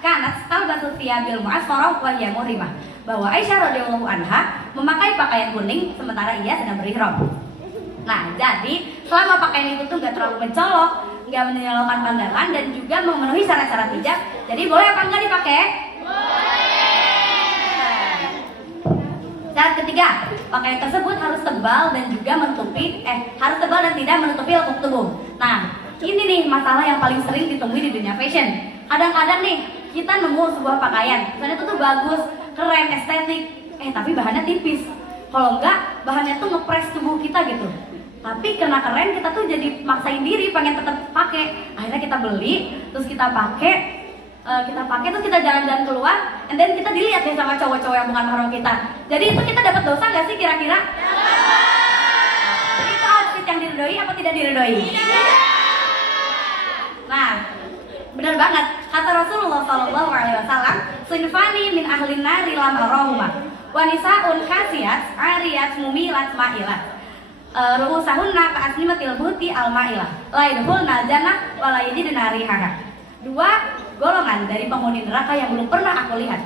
kanat talbasu thiyabil mu'asfarah wa hiya muhrimah. Bahwa Aisyah radhiyallahu anha memakai pakaian kuning sementara ia sedang berihram. Nah, jadi selama pakaian itu tuh nggak terlalu mencolok, nggak menyolokkan pandangan dan juga memenuhi syarat-syarat hijab, jadi boleh apa enggak dipakai? Syarat ketiga, pakaian tersebut harus tebal dan juga harus tebal dan tidak menutupi lekuk tubuh. Nah, ini nih masalah yang paling sering ditemui di dunia fashion. Kadang-kadang nih kita nemu sebuah pakaian, misalnya itu tuh bagus, keren, estetik, tapi bahannya tipis. Kalau enggak, bahannya tuh ngepres tubuh kita gitu. Tapi karena keren, kita tuh jadi maksain diri pengen tetap pakai. Akhirnya kita beli, terus kita pakai, terus kita jalan-jalan keluar, and then kita dilihat nih sama cowok-cowok yang bukan mahram kita. Jadi itu kita dapat dosa nggak sih kira-kira? Jadi itu outfit yang diridhoi apa tidak diridhoi? Nah, benar banget kata Rasulullah SAW, "Sinfani min ahlin nari lam arahuma, wa nisaun kasiyat, ariyat, mumilat, ma'ilat, ru'usahunna ka'asnimatil buti al-ma'ilah, la yadkhulna jannah wa la yajidna rihaha." Dua golongan dari penghuni neraka yang belum pernah aku lihat.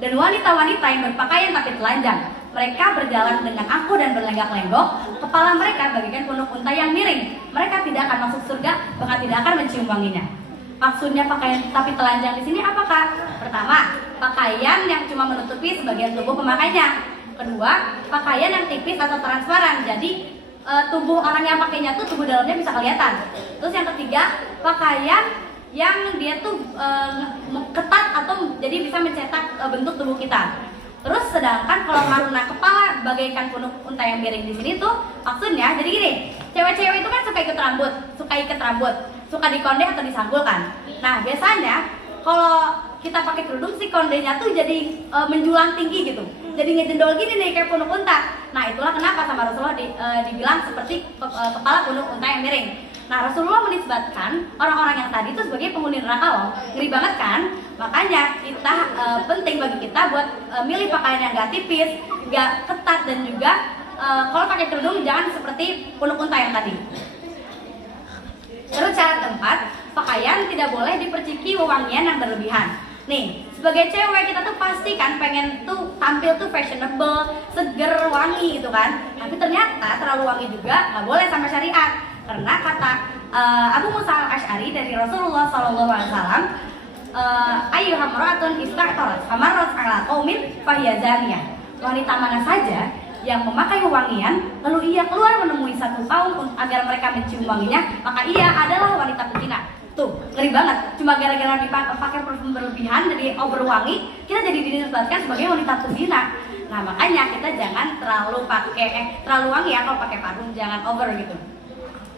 Dan wanita-wanita yang berpakaian tapi telanjang, mereka berjalan dengan aku dan berlenggak-lenggok, kepala mereka bagaikan punuk unta yang miring. Mereka tidak akan masuk surga, bahkan tidak akan mencium wanginya. Maksudnya pakaian tapi telanjang di sini apakah? Pertama, pakaian yang cuma menutupi sebagian tubuh pemakainya. Kedua, pakaian yang tipis atau transparan. Jadi tubuh orang yang pakainya tuh tubuh dalamnya bisa kelihatan. Terus yang ketiga, pakaian yang dia tuh ketat atau jadi bisa mencetak bentuk tubuh kita. Terus sedangkan kalau maruna kepala bagaikan punuk unta yang miring di sini tuh maksudnya jadi gini, cewek-cewek itu kan suka ikat rambut, suka dikonde atau disanggul kan. Nah biasanya kalau kita pakai kerudung si kondenya tuh jadi menjulang tinggi gitu, jadi ngejendol gini nih kayak punuk unta. Nah itulah kenapa sama Rasulullah dibilang seperti kepala punuk unta yang miring. Nah Rasulullah menisbatkan orang-orang yang tadi itu sebagai penghuni neraka loh. Ngeri banget kan? Makanya kita penting bagi kita buat milih pakaian yang gak tipis, gak ketat, dan juga kalau pakai kerudung jangan seperti punuk unta yang tadi. Terus syarat keempat, pakaian tidak boleh diperciki wewangian yang berlebihan. Nih, sebagai cewek kita tuh pasti kan pengen tuh tampil tuh fashionable, seger, wangi gitu kan. Tapi ternyata terlalu wangi juga nggak boleh sama syariat. Karena kata Abu Musa al-Asy'ari dari Rasulullah SAW, ayyuham ra'atun istaqtarat amarat ala qaumin fahiya zaniyah. Wanita mana saja yang memakai wewangian lalu ia keluar menemui satu kaum agar mereka mencium wanginya, maka ia adalah wanita pezina. Tuh, ngeri banget. Cuma gara-gara pakai parfum berlebihan jadi over wangi, kita jadi dinisbatkan sebagai wanita pezina. Nah, makanya kita jangan terlalu wangi ya kalau pakai parfum, jangan over gitu.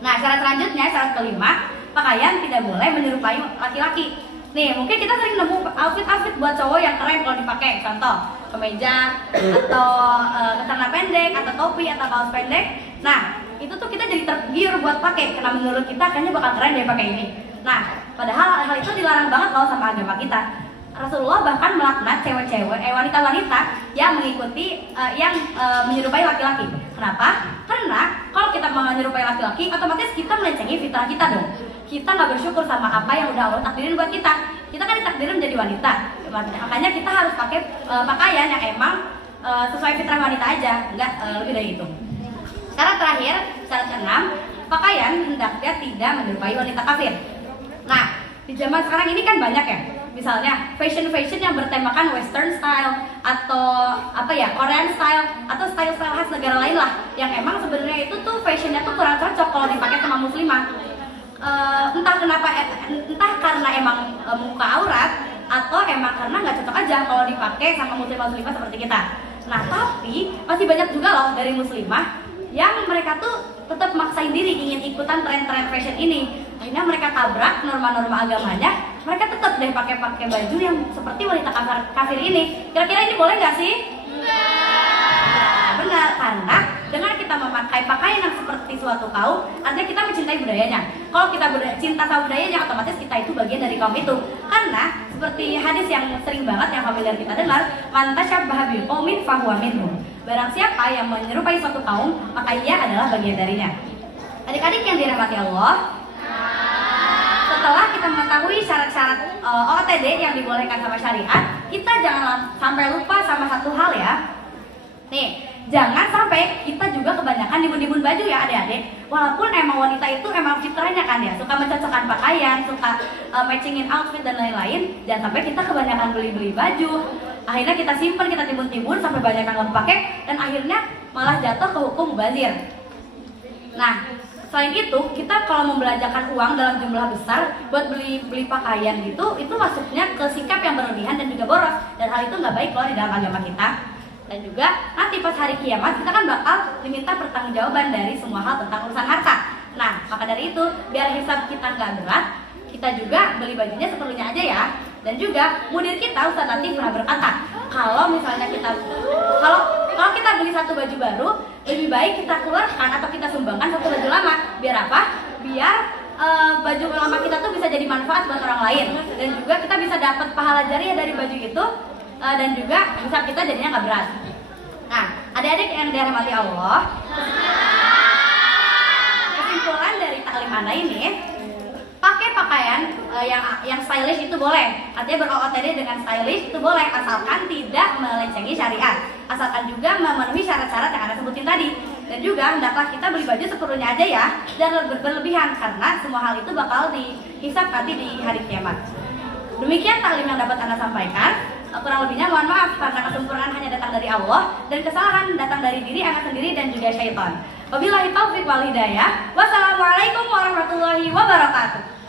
Nah, syarat selanjutnya, syarat kelima, pakaian tidak boleh menyerupai laki-laki. Nih, mungkin kita sering nemu outfit buat cowok yang keren kalau dipakai. Contoh, kemeja atau celana pendek atau topi atau kaos pendek. Nah, itu tuh kita jadi tergiur buat pakai karena menurut kita kayaknya bakal keren deh pakai ini. Nah, padahal hal itu dilarang banget loh sama agama kita. Rasulullah bahkan melaknat wanita-wanita yang mengikuti menyerupai laki-laki. Kenapa? Karena kalau kita menyerupai laki-laki, otomatis kita melencengi fitrah kita dong. Kita nggak bersyukur sama apa yang udah Allah takdirin buat kita. Kita kan ditakdirin menjadi wanita, makanya kita harus pakai pakaian yang emang sesuai fitrah wanita aja, nggak lebih dari itu. Syarat terakhir, syarat keenam, pakaian hendaknya tidak menyerupai wanita kafir. Nah, di zaman sekarang ini kan banyak ya. Misalnya fashion yang bertemakan western style atau Korean style atau style khas negara lain lah, yang emang sebenarnya itu tuh fashionnya tuh kurang cocok kalau dipakai sama muslimah. Entah karena emang muka aurat atau emang karena nggak cocok aja kalau dipakai sama muslimah seperti kita. Nah tapi masih banyak juga loh dari muslimah yang mereka tuh tetap maksain diri ingin ikutan tren-tren fashion ini. Akhirnya mereka tabrak norma-norma agamanya, mereka tetap deh pakai baju yang seperti wanita kafir ini. Kira-kira ini boleh nggak sih? Ya, benar, karena dengan kita memakai pakaian yang seperti suatu kaum, artinya kita mencintai budayanya. Kalau kita cinta sama budayanya, otomatis kita itu bagian dari kaum itu. Karena seperti hadis yang sering banget yang familiar kita dengar, man tasyabbaha bil qaumin fahuwa minhum. Barang siapa yang menyerupai suatu kaum, maka ia adalah bagian darinya. Adik-adik yang dirahmati Allah, setelah kita mengetahui syarat-syarat OOTD yang dibolehkan sama syariat, kita jangan sampai lupa sama satu hal ya. Nih, jangan sampai kita juga kebanyakan nimbun-nimbun baju ya adik-adik. Walaupun emang wanita itu emang fitrahnya kan ya, suka mencocokkan pakaian, suka matchingin outfit dan lain-lain. Jangan sampai kita kebanyakan beli-beli baju, akhirnya kita simpan, kita timbun-timbun sampai banyak yang nggak pakai, dan akhirnya malah jatuh ke hukum mubazir. Nah, selain itu, kita kalau membelanjakan uang dalam jumlah besar buat beli pakaian gitu, itu masuknya ke sikap yang berlebihan dan juga boros. Dan hal itu nggak baik loh di dalam agama kita. Dan juga nanti pas hari kiamat kita kan bakal diminta pertanggungjawaban dari semua hal tentang urusan harta. Nah, maka dari itu, biar hisab kita nggak berat, kita juga beli bajunya seperlunya aja ya. Dan juga mudir kita Ustaz Latif pernah berkata, kalau misalnya kalau kita beli satu baju baru, lebih baik kita keluarkan atau kita sumbangkan satu baju lama. Biar apa? Biar baju lama kita tuh bisa jadi manfaat buat orang lain, dan juga kita bisa dapat pahala jariah dari baju itu, dan juga hisab kita jadinya nggak berat. Nah, adik-adik yang dirahmati Allah, kesimpulan dari taklim Anda ini, pakai pakaian yang stylish itu boleh. Artinya ber-OOTD dengan stylish itu boleh, asalkan tidak melencengi syariat, asalkan juga memenuhi syarat-syarat yang Anda sebutin tadi. Dan juga hendaklah kita beli baju seperlunya aja ya, jangan berlebihan, karena semua hal itu bakal dihisab nanti di hari kiamat. Demikian taklim yang dapat Anda sampaikan. Kurang lebihnya mohon maaf, karena kesempurnaan hanya datang dari Allah dan kesalahan datang dari diri Anda sendiri dan juga syaitan. Wabillahi taufiq wal hidayah. Wassalamualaikum warahmatullahi wabarakatuh.